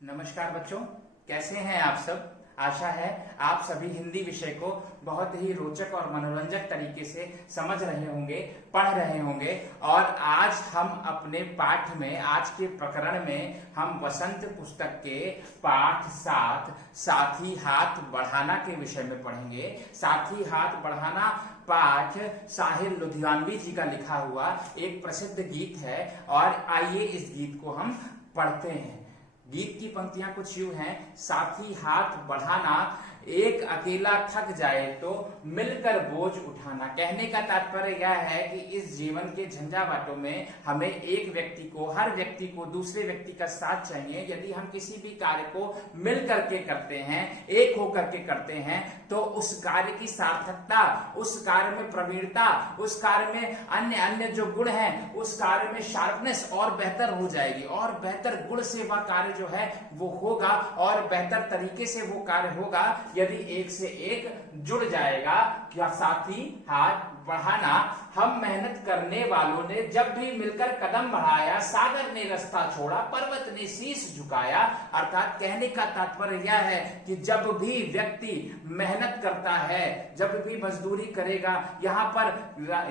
नमस्कार बच्चों, कैसे हैं आप सब। आशा है आप सभी हिंदी विषय को बहुत ही रोचक और मनोरंजक तरीके से समझ रहे होंगे, पढ़ रहे होंगे। और आज हम अपने पाठ में, आज के प्रकरण में हम वसंत पुस्तक के पाठ 7 साथी हाथ बढ़ाना के विषय में पढ़ेंगे। साथी हाथ बढ़ाना पाठ साहिर लुधियानवी जी का लिखा हुआ एक प्रसिद्ध गीत है और आइए इस गीत को हम पढ़ते हैं। गीत की पंक्तियां कुछ यूं हैं। साथी हाथ बढ़ाना, एक अकेला थक जाए तो मिलकर बोझ उठाना। कहने का तात्पर्य यह है कि इस जीवन के झंझावातों में हमें एक व्यक्ति को, हर व्यक्ति को दूसरे व्यक्ति का साथ चाहिए। यदि हम किसी भी कार्य को मिल करके करते हैं, एक होकर के करते हैं, तो उस कार्य की सार्थकता, उस कार्य में प्रवीणता, उस कार्य में अन्य अन्य जो गुण हैं, उस कार्य में शार्पनेस और बेहतर हो जाएगी और बेहतर गुण से वह कार्य जो है वो होगा और बेहतर तरीके से वो कार्य होगा यदि एक से एक जुड़ जाएगा। क्या साथी हाथ बढ़ाना, हम मेहनत करने वालों ने जब भी मिलकर कदम बढ़ाया, सागर ने रास्ता छोड़ा, पर्वत ने शीश झुकाया। अर्थात कहने का तात्पर्य यह है कि जब भी व्यक्ति मेहनत करता है, जब भी मजदूरी करेगा, यहाँ पर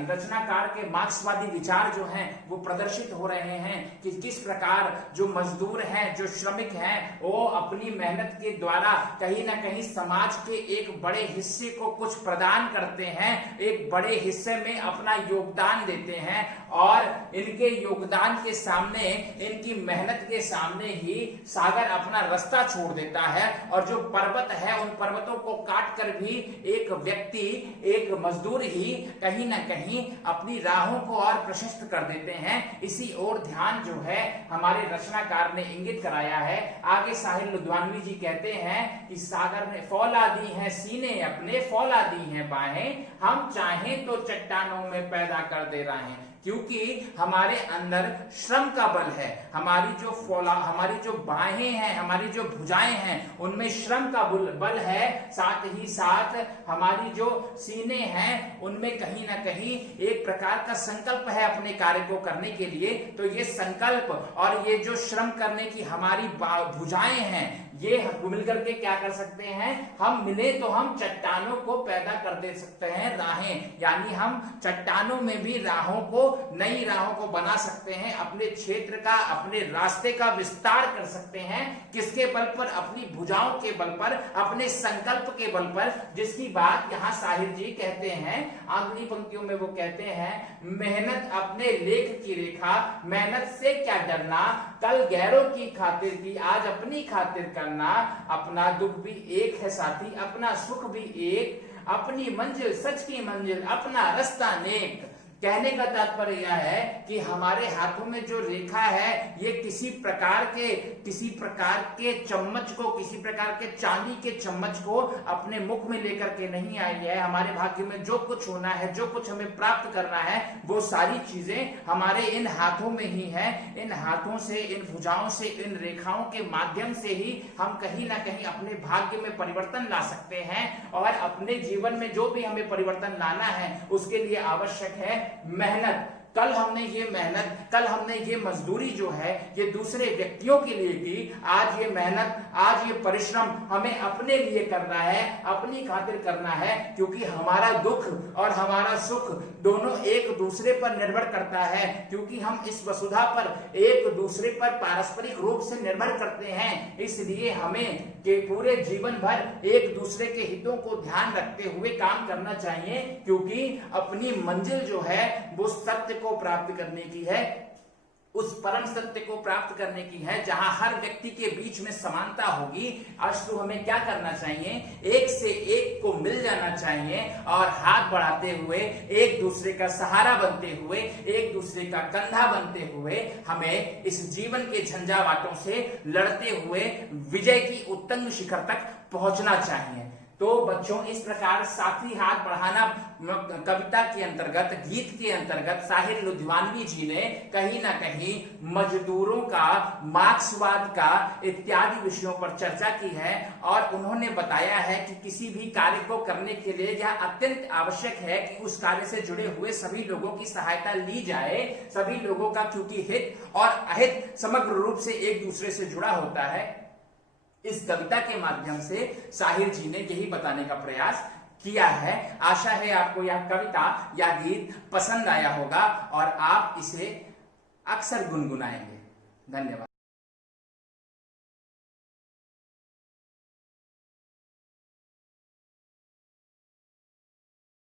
रचनाकार के मार्क्सवादी विचार जो हैं वो प्रदर्शित हो रहे हैं कि किस प्रकार जो मजदूर हैं, जो श्रमिक हैं, वो अपनी मेहनत के द्वारा कहीं ना कहीं समाज के एक बड़े हिस्से को कुछ प्रदान करते हैं, एक बड़े हिस्से में अपना योगदान देते हैं और इनके योगदान के सामने, इनकी मेहनत के सामने ही सागर अपना रास्ता छोड़ देता है और जो पर्वत है उन पर्वतों को काट कर भी एक व्यक्ति, एक मजदूर ही कहीं ना कहीं अपनी राहों को और प्रशस्त कर देते हैं। इसी ओर ध्यान जो है हमारे रचनाकार ने इंगित कराया है। आगे साहिर लुधियानवी जी कहते हैं कि सागर ने फौला दी है सीने अपने, फौला दी है बाहें, हम चाहें तो चट्टानों में पैदा कर दे रहे हैं। क्योंकि हमारे अंदर श्रम का बल है, हमारी जो बाहें हैं, हमारी जो भुजाएं हैं, उनमें श्रम का बल है। साथ ही साथ हमारी जो सीने हैं उनमें कहीं ना कहीं एक प्रकार का संकल्प है अपने कार्य को करने के लिए। तो ये संकल्प और ये जो श्रम करने की हमारी भुजाएं हैं, ये मिलकर के क्या कर सकते हैं, हम मिले तो हम चट्टानों को पैदा कर दे सकते हैं, राहें, यानी हम चट्टानों में भी राहों को, नई राहों को बना सकते हैं, अपने क्षेत्र का, अपने रास्ते का विस्तार कर सकते हैं। किसके बल पर? अपनी भुजाओं के बल पर, अपने संकल्प के बल पर, जिसकी बात यहाँ साहिर जी कहते हैं। अगली पंक्तियों में वो कहते हैं, मेहनत अपने लेख की रेखा, मेहनत से क्या डरना, कल गैरों की खातिर की आज अपनी खातिर करना, अपना दुख भी एक है साथी, अपना सुख भी एक, अपनी मंजिल सच की मंजिल, अपना रास्ता नेक। कहने का तात्पर्य यह है कि हमारे हाथों में जो रेखा है ये किसी प्रकार के चम्मच को, किसी प्रकार के चांदी के चम्मच को अपने मुख में लेकर के नहीं आई है। हमारे भाग्य में जो कुछ होना है, जो कुछ हमें प्राप्त करना है, वो सारी चीजें हमारे इन हाथों में ही है। इन हाथों से, इन भुजाओं से, इन रेखाओं के माध्यम से ही हम कहीं ना कहीं अपने भाग्य में परिवर्तन ला सकते हैं और अपने जीवन में जो भी हमें परिवर्तन लाना है उसके लिए आवश्यक है मेहनत। कल हमने ये मजदूरी जो है ये दूसरे व्यक्तियों के लिए की, आज ये मेहनत, आज ये परिश्रम हमें अपने लिए करना है, अपनी खातिर करना है। क्योंकि हमारा दुख और हमारा सुख दोनों एक दूसरे पर निर्भर करता है, क्योंकि हम इस वसुधा पर एक दूसरे पर पारस्परिक रूप से निर्भर करते हैं। इसलिए हमें के पूरे जीवन भर एक दूसरे के हितों को ध्यान रखते हुए काम करना चाहिए, क्योंकि अपनी मंजिल जो है वो सत्य को प्राप्त करने की है, उस परम सत्य को प्राप्त करने की है जहां हर व्यक्ति के बीच में समानता होगी। अस्तु हमें क्या करना चाहिए, एक से एक को मिल जाना चाहिए और हाथ बढ़ाते हुए, एक दूसरे का सहारा बनते हुए, एक दूसरे का कंधा बनते हुए हमें इस जीवन के झंझावातों से लड़ते हुए विजय की उत्तुंग शिखर तक पहुंचना चाहिए। तो बच्चों, इस प्रकार साथी हाथ बढ़ाना कविता के अंतर्गत, गीत के अंतर्गत साहिर लुधियानवी जी ने कहीं ना कहीं मजदूरों का, मार्क्सवाद का इत्यादि विषयों पर चर्चा की है और उन्होंने बताया है कि किसी भी कार्य को करने के लिए यह अत्यंत आवश्यक है कि उस कार्य से जुड़े हुए सभी लोगों की सहायता ली जाए। सभी लोगों का, क्योंकि हित और अहित समग्र रूप से एक दूसरे से जुड़ा होता है। इस कविता के माध्यम से साहिर जी ने यही बताने का प्रयास किया है। आशा है आपको यह कविता या गीत पसंद आया होगा और आप इसे अक्सर गुनगुनाएंगे। धन्यवाद।